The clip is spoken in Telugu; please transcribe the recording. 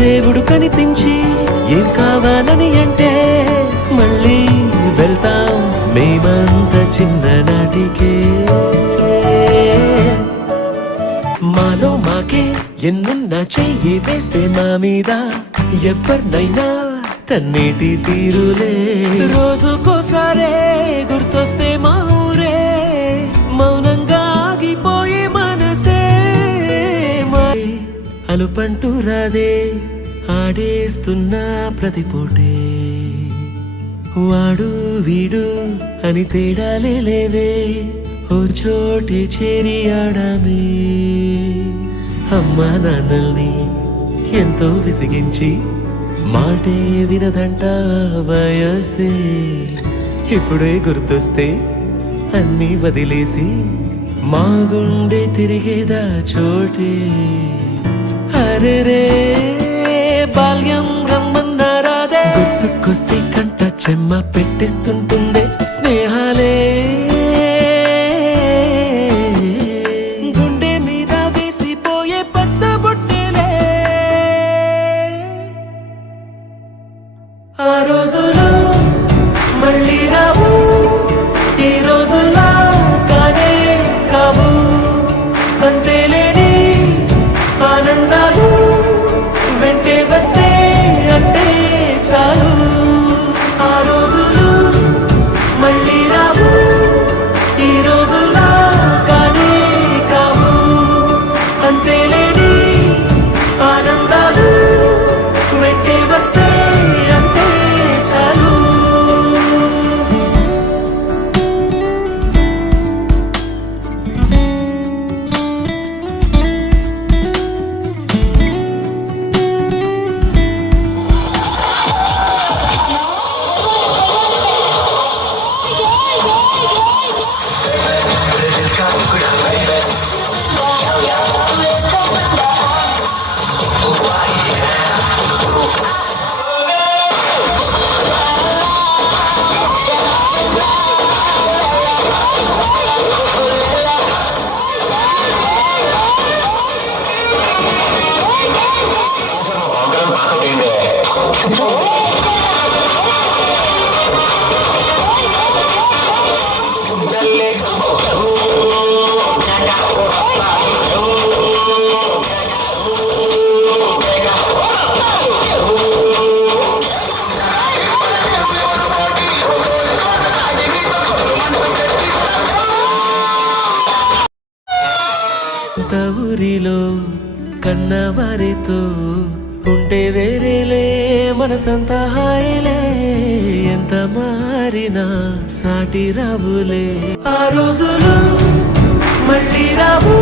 దేవుడు కనిపించి ఏం కావాలని అంటే మళ్ళీ వెళ్తాం మేమంత చిన్ననాటికే. మాలో మాకే ఎన్నున్నా చెయ్యి వేస్తే మా మీద ఎవరినైనా తన్నేటి తీరులే. రోజుకోసారే గుర్తొస్తే మా ఊరే మౌనంగా ఆగిపోయే మనసే. అలుపంటూ రాదే ఆడేస్తున్నా ప్రతి పూటే. వాడు వీడు అని తేడాలే లేవే ఓ చోటే చేరి ఆడామే. అమ్మా నాన్నల్ని ఎంతో విసిగించి మాటే వినదంట వయసే. ఇప్పుడే గుర్తొస్తే అన్నీ వదిలేసి మా గుండె తిరిగేదా చోటే. అరెరే బాల్యం రమ్మన్నారాదే గుర్తుకొస్తే కంట చెమ్మ పెట్టిస్తుంటుందే స్నేహాలే. గుండె మీద వేసిపోయే పచ్చబొట్టెలే. ఆ రోజులు మళ్ళీ రావు, ఈ రోజుల్లా కానే కావు. అంతేలేని ఆనందాలు వెంటే వస్తే అంటే చాలు. ఆ రోజులు మళ్ళీ రావు, ఈ రోజుల్లా కానే కావు. అంతేలేని ఆనందాలు వెంటే వస్తే అంటే చాలు. ఊరిలో కన్నవారితో ఉంటే వేరేలే మనసంతా హాయిలే. ఎంత మారినా సాటి రావులే. ఆ రోజులు మళ్ళీ రావు,